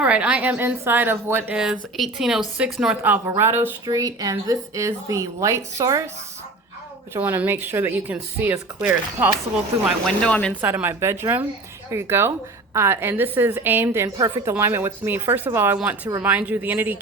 All right, I am inside of what is 1806 North Alvarado Street, and this is the light source, which I want to make sure that you can see as clear as possible through my window. I'm inside of my bedroom. Here you go. And this is aimed in perfect alignment with me. First of all, I want to remind you the entity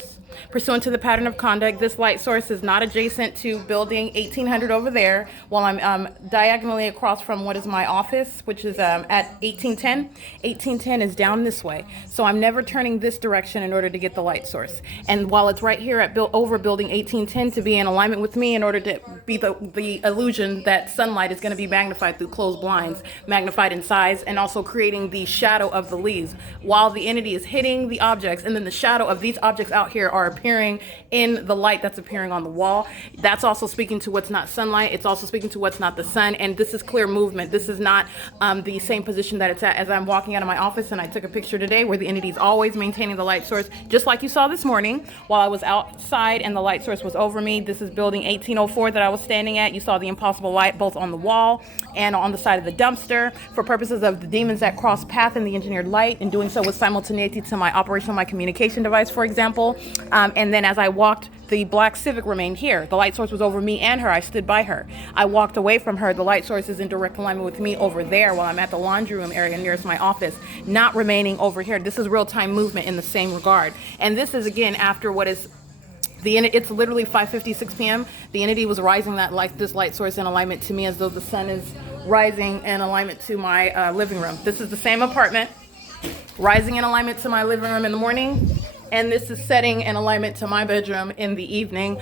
pursuant to the pattern of conduct, this light source is not adjacent to building 1800 over there, while I'm diagonally across from what is my office, which is at 1810. 1810 is down this way. So I'm never turning this direction in order to get the light source. And while it's right here at over building 1810 to be in alignment with me in order to be the illusion that sunlight is going to be magnified through closed blinds, magnified in size, and also creating the shadow of the leaves while the entity is hitting the objects, and then the shadow of these objects out here are appearing in the light that's appearing on the wall. That's also speaking to what's not sunlight. It's also speaking to what's not the sun, and this is clear movement. This is not the same position that it's at as I'm walking out of my office, and I took a picture today where the entity is always maintaining the light source, just like you saw this morning while I was outside and the light source was over me. This is building 1804 that I was standing at. You saw the impossible light both on the wall and on the side of the dumpster for purposes of the demons that cross path in the engineered light, and doing so with simultaneity to my operation of my communication device, for example. And then as I walked, the black Civic remained here. The light source was over me and her. I stood by her. I walked away from her. The light source is in direct alignment with me over there while I'm at the laundry room area nearest my office, not remaining over here. This is real-time movement in the same regard. And this is, again, after what is it's literally 5:56 p.m. The entity was rising this light source in alignment to me as though the sun is rising in alignment to my living room. This is the same apartment, rising in alignment to my living room in the morning, and this is setting in alignment to my bedroom in the evening.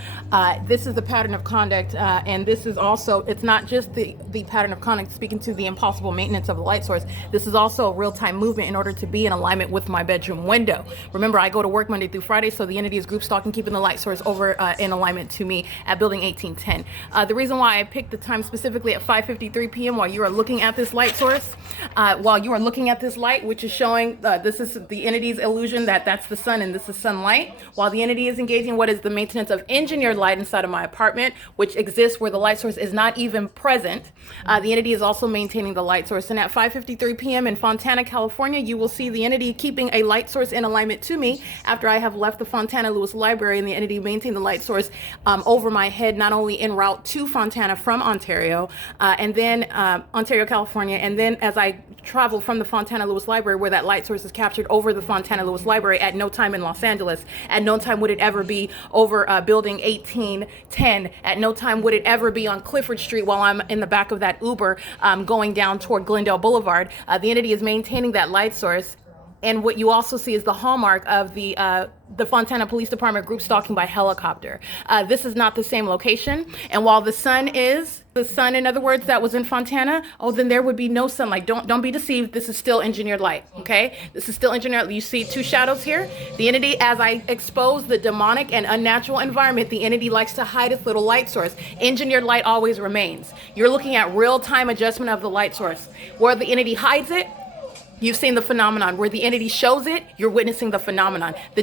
This is the pattern of conduct, and this is also, it's not just the pattern of conduct speaking to the impossible maintenance of the light source. This is also a real-time movement in order to be in alignment with my bedroom window. Remember, I go to work Monday through Friday, so the entity is group stalking, keeping the light source over in alignment to me at building 1810. The reason why I picked the time specifically at 5:53 p.m. while you are looking at this light source, while you are looking at this light, which is showing, this is the entity's illusion that that's the sun and this is sunlight, while the entity is engaging what is the maintenance of engineered light inside of my apartment, which exists where the light source is not even present. The entity is also maintaining the light source. And at 5:53 p.m. in Fontana, California, you will see the entity keeping a light source in alignment to me after I have left the Fontana Lewis Library, and the entity maintained the light source over my head, not only en route to Fontana from Ontario, and then Ontario, California, and then as I travel from the Fontana Lewis Library where that light source is captured over the Fontana Lewis Library. At no time in Los Angeles, at no time would it ever be over building 1810. At no time would it ever be on Clifford Street while I'm in the back of that Uber going down toward Glendale Boulevard. The entity is maintaining that light source. And what you also see is the hallmark of the Fontana Police Department group stalking by helicopter. This is not the same location. And while the sun, in other words, that was in Fontana, then there would be no sunlight. Don't be deceived. This is still engineered light, okay? This is still engineered. You see two shadows here. The entity, as I expose the demonic and unnatural environment, the entity likes to hide its little light source. Engineered light always remains. You're looking at real-time adjustment of the light source. Where the entity hides it, you've seen the phenomenon. Where the entity shows it, you're witnessing the phenomenon. The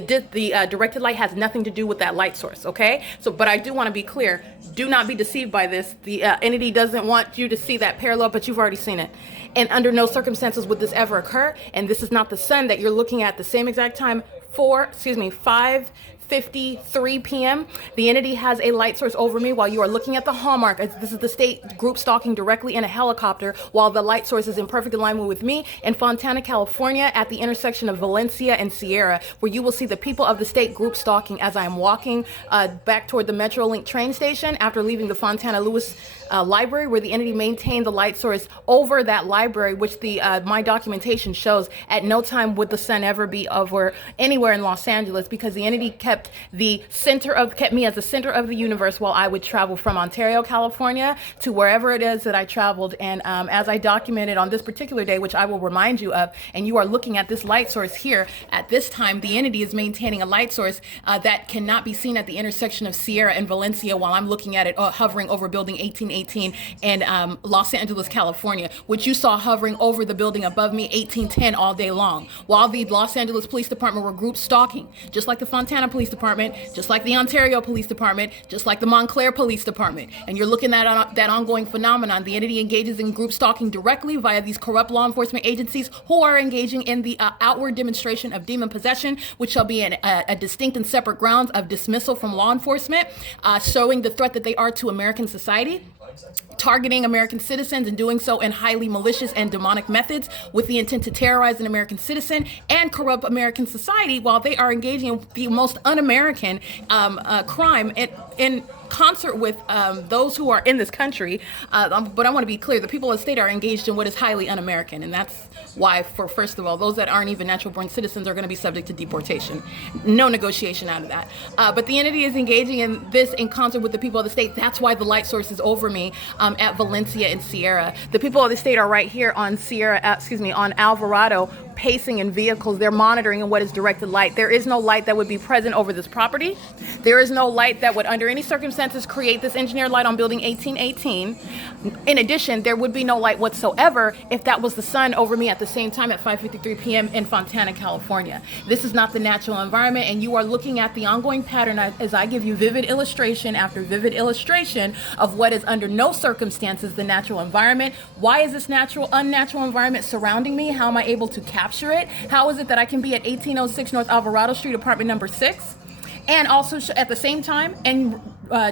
directed light has nothing to do with that light source, okay? So, but I do want to be clear. Do not be deceived by this. The entity doesn't want you to see that parallel, but you've already seen it. And under no circumstances would this ever occur. And this is not the sun that you're looking at the same exact time, 5:53 p.m. The entity has a light source over me while you are looking at the hallmark. This is the state group stalking directly in a helicopter while the light source is in perfect alignment with me in Fontana, California at the intersection of Valencia and Sierra, where you will see the people of the state group stalking as I am walking back toward the Metrolink train station after leaving the Fontana Lewis Library, where the entity maintained the light source over that library, which my documentation shows at no time would the sun ever be over anywhere in Los Angeles, because the entity kept me as the center of the universe while I would travel from Ontario, California to wherever it is that I traveled. And as I documented on this particular day, which I will remind you of, and you are looking at this light source here, at this time the entity is maintaining a light source that cannot be seen at the intersection of Sierra and Valencia while I'm looking at it hovering over building 1818 in Los Angeles, California, which you saw hovering over the building above me 1810 all day long while the Los Angeles Police Department were group stalking, just like the Fontana Police Police Department, just like the Ontario Police Department, just like the Montclair Police Department. And you're looking at that ongoing phenomenon. The entity engages in group stalking directly via these corrupt law enforcement agencies who are engaging in the outward demonstration of demon possession, which shall be a distinct and separate grounds of dismissal from law enforcement, showing the threat that they are to American society, targeting American citizens and doing so in highly malicious and demonic methods with the intent to terrorize an American citizen and corrupt American society while they are engaging in the most un-American crime in concert with those who are in this country. But I want to be clear, the people of the state are engaged in what is highly un-American, and that's why, first of all, those that aren't even natural-born citizens are going to be subject to deportation. No negotiation out of that. But the entity is engaging in this in concert with the people of the state. That's why the light source is over me at Valencia and Sierra. The people of the state are right here on on Alvarado, pacing in vehicles. They're monitoring in what is directed light. There is no light that would be present over this property. There is no light that would, under any circumstances, create this engineered light on building 1818. In addition, there would be no light whatsoever if that was the sun over me at the same time at 5:53 p.m. in Fontana, California. This is not the natural environment, and you are looking at the ongoing pattern as I give you vivid illustration after vivid illustration of what is under no circumstances the natural environment. Why is this unnatural environment surrounding me? How am I able to capture it? How is it that I can be at 1806 North Alvarado Street, apartment number 6, and also at the same time and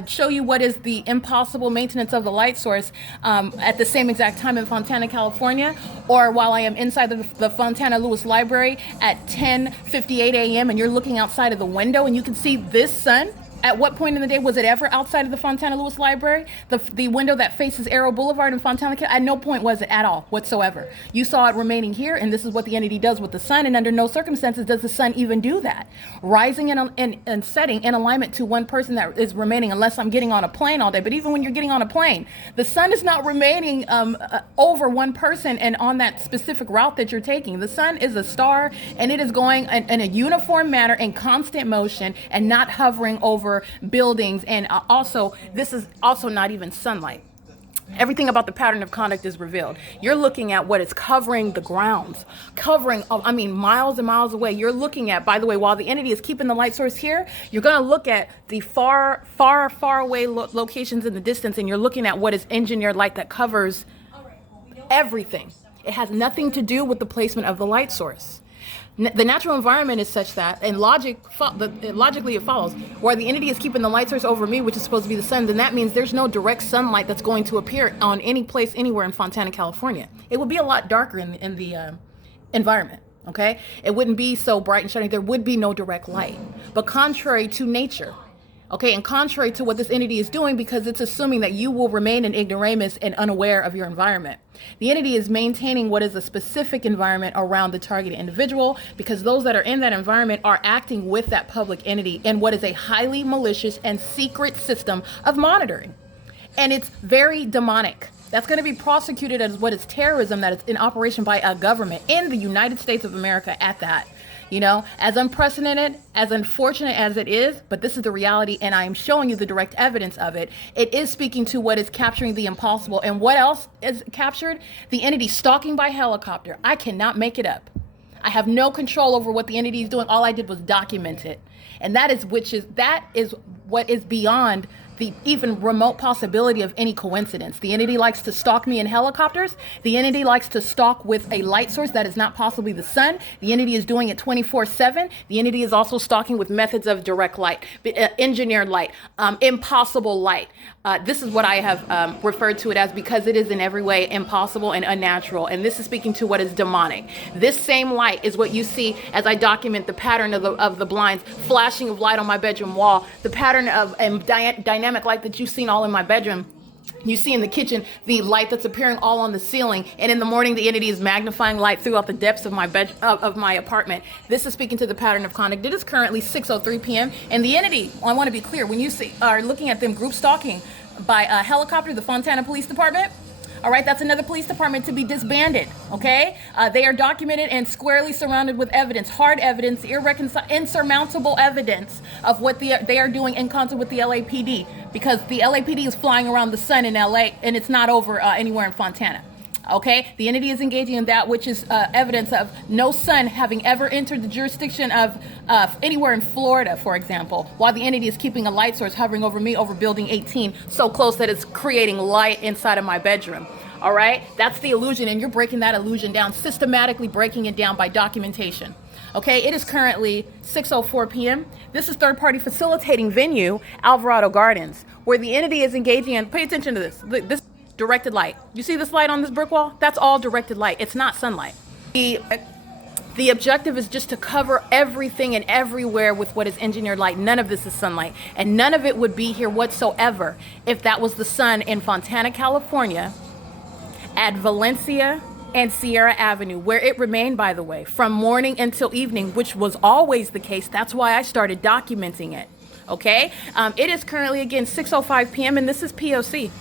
show you what is the impossible maintenance of the light source at the same exact time in Fontana, California, or while I am inside the Fontana Lewis Library at 10:58 a.m. and you're looking outside of the window and you can see this sun? At what point in the day was it ever outside of the Fontana Lewis Library? The window that faces Arrow Boulevard in Fontana, at no point was it at all whatsoever. You saw it remaining here, and this is what the entity does with the sun, and under no circumstances does the sun even do that. Rising and setting in alignment to one person that is remaining, unless I'm getting on a plane all day. But even when you're getting on a plane, the sun is not remaining over one person and on that specific route that you're taking. The sun is a star, and it is going in a uniform manner in constant motion and not hovering over buildings. And also, this is also not even sunlight. Everything about the pattern of conduct is revealed. You're looking at what is covering the grounds, miles and miles away. You're looking at, by the way, while the entity is keeping the light source here, you're going to look at the far away locations in the distance, and you're looking at what is engineered light that covers everything. It has nothing to do with the placement of the light source. The natural environment is such that, and logically it follows, where the entity is keeping the light source over me, which is supposed to be the sun, then that means there's no direct sunlight that's going to appear on any place anywhere in Fontana, California. It would be a lot darker in the environment, okay? It wouldn't be so bright and shiny. There would be no direct light. But contrary to nature, okay, and contrary to what this entity is doing, because it's assuming that you will remain in ignoramus and unaware of your environment. The entity is maintaining what is a specific environment around the targeted individual, because those that are in that environment are acting with that public entity in what is a highly malicious and secret system of monitoring. And it's very demonic. That's going to be prosecuted as what is terrorism that is in operation by a government in the United States of America at that. You know, as unprecedented, as unfortunate as it is, but this is the reality, and I am showing you the direct evidence of it. It is speaking to what is capturing the impossible. And what else is captured? The entity stalking by helicopter. I cannot make it up. I have no control over what the entity is doing. All I did was document it. And that is what is beyond the even remote possibility of any coincidence. The entity likes to stalk me in helicopters. The entity likes to stalk with a light source that is not possibly the sun. The entity is doing it 24/7. The entity is also stalking with methods of direct light, engineered light, impossible light. This is what I have referred to it as, because it is in every way impossible and unnatural. And this is speaking to what is demonic. This same light is what you see as I document the pattern of the blinds, flashing of light on my bedroom wall, the pattern of dynamic light that you've seen all in my bedroom. You see in the kitchen the light that's appearing all on the ceiling, and in the morning the entity is magnifying light throughout the depths of my apartment. This is speaking to the pattern of conduct. It is currently 6:03 p.m. and the entity, I want to be clear, when you are looking at them group stalking by a helicopter, the Fontana Police Department, all right, that's another police department to be disbanded, okay? They are documented and squarely surrounded with evidence, hard evidence, insurmountable evidence of what they are doing in concert with the LAPD, because the LAPD is flying around the sun in LA, and it's not over anywhere in Fontana. Okay, the entity is engaging in that which is evidence of no sun having ever entered the jurisdiction of anywhere in Florida, for example, while the entity is keeping a light source hovering over me over building 18, so close that it's creating light inside of my bedroom. All right, that's the illusion, and you're breaking that illusion down, systematically breaking it down by documentation. Okay, it is currently 6:04 p.m. This is third-party facilitating venue, Alvarado Gardens, where the entity is engaging in, pay attention to this, this directed light. You see this light on this brick wall? That's all directed light. It's not sunlight. The objective is just to cover everything and everywhere with what is engineered light. None of this is sunlight, and none of it would be here whatsoever if that was the sun in Fontana, California, at Valencia and Sierra Avenue, where it remained, by the way, from morning until evening, which was always the case. That's why I started documenting it. Okay? It is currently, again, 6:05 p.m., and this is P.O.C.